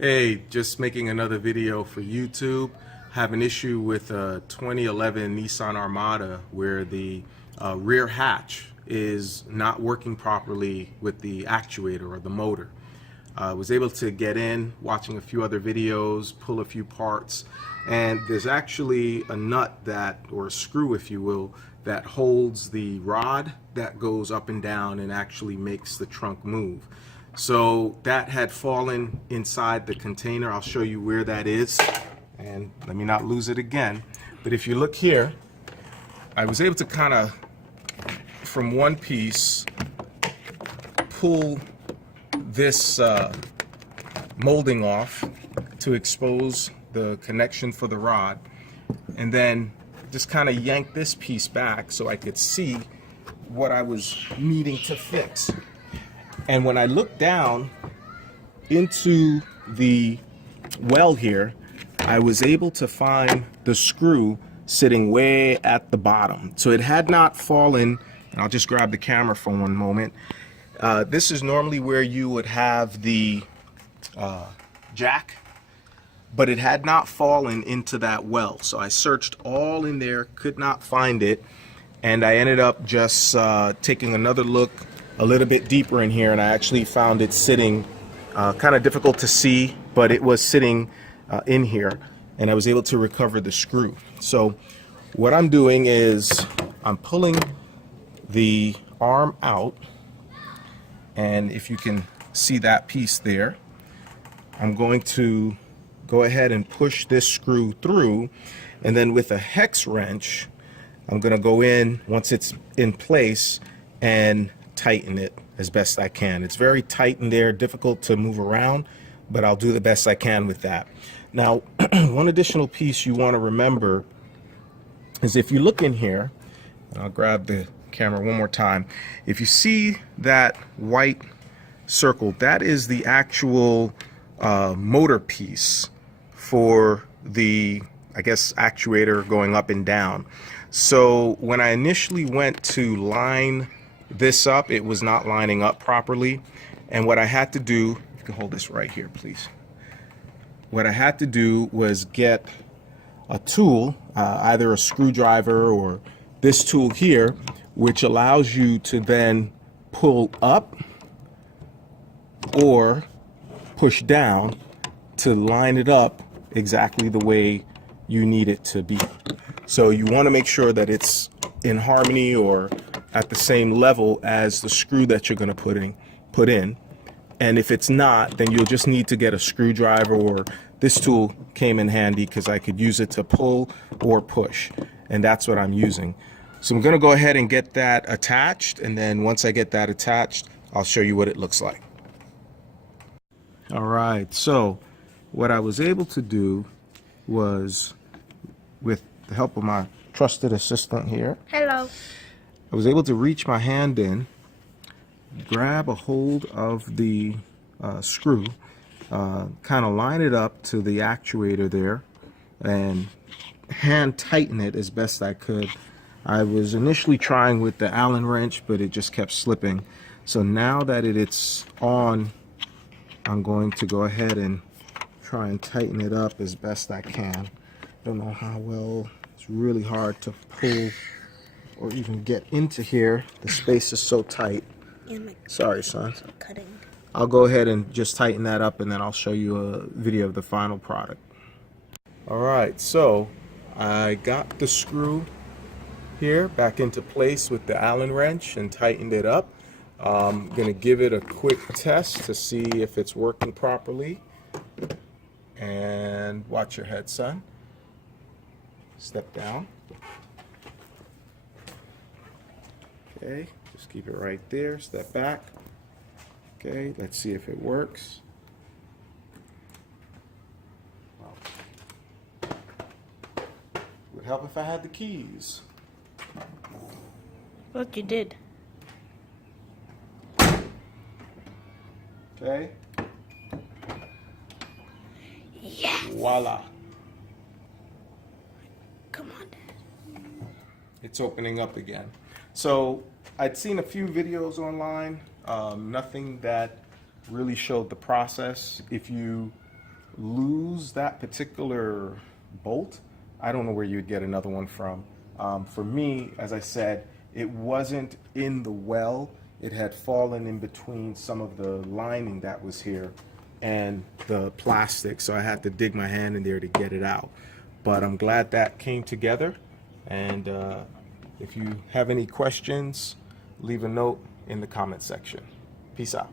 Hey, just making another video for YouTube. Have an issue with a 2011 Nissan Armada where the rear hatch is not working properly with the actuator or the motor. I was able to get in, watching a few other videos, pull a few parts, and there's actually a nut that, or a screw if you will, that holds the rod that goes up and down and actually makes the trunk move. So that had fallen inside the container. I'll show you where that is, and let me not lose it again. But if you look here, I was able to kind of, from one piece, pull this molding off to expose the connection for the rod, and then just kind of yank this piece back so I could see what I was needing to fix. And when I looked down into the well here, I was able to find the screw sitting way at the bottom. So it had not fallen, and I'll just grab the camera for one moment. This is normally where you would have the jack, but it had not fallen into that well. So I searched all in there, could not find it, and I ended up just taking another look a little bit deeper in here, and I actually found it sitting kind of difficult to see, but it was sitting in here, and I was able to recover the screw. So what I'm doing is I'm pulling the arm out, and if you can see that piece there, I'm going to go ahead and push this screw through, and then with a hex wrench I'm going to go in once it's in place and tighten it as best I can. It's very tight in there, difficult to move around, but I'll do the best I can with that. Now, one additional piece you want to remember is if you look in here, and I'll grab the camera one more time, if you see that white circle, that is the actual motor piece for the, I guess, actuator going up and down. So when I initially went to line this up, it was not lining up properly, and what I had to do, you can hold this right here please, what I had to do was get a tool, either a screwdriver or this tool here, which allows you to then pull up or push down to line it up exactly the way you need it to be. So you want to make sure that it's in harmony or at the same level as the screw that you're going to put in. And if it's not, then you'll just need to get a screwdriver, or this tool came in handy because I could use it to pull or push, and that's what I'm using. So I'm going to go ahead and get that attached, and then once I get that attached, I'll show you what it looks like. All right, so what I was able to do was, with the help of my trusted assistant here, hello, I was able to reach my hand in, grab a hold of the screw, kind of line it up to the actuator there, and hand tighten it as best I could. I was initially trying with the Allen wrench, but it just kept slipping. So now that it's on, I'm going to go ahead and try and tighten it up as best I can. Don't know how well. It's really hard to pull or even get into here. The space is so tight. Sorry, son. cutting. I'll go ahead and just tighten that up, and then I'll show you a video of the final product. Alright, so I got the screw here back into place with the Allen wrench and tightened it up. I'm going to give it a quick test to see if it's working properly. And watch your head, son. Step down. Okay, just keep it right there. Step back. Okay, let's see if it works. Well, would help if I had the keys. Look, you did. Okay. Yes. Voila. Come on, Dad. It's opening up again. So I'd seen a few videos online, nothing that really showed the process. If you lose that particular bolt, I don't know where you'd get another one from. For me, as I said, it wasn't in the well. It had fallen in between some of the lining that was here and the plastic, so I had to dig my hand in there to get it out. But I'm glad that came together, and if you have any questions, leave a note in the comment section. Peace out.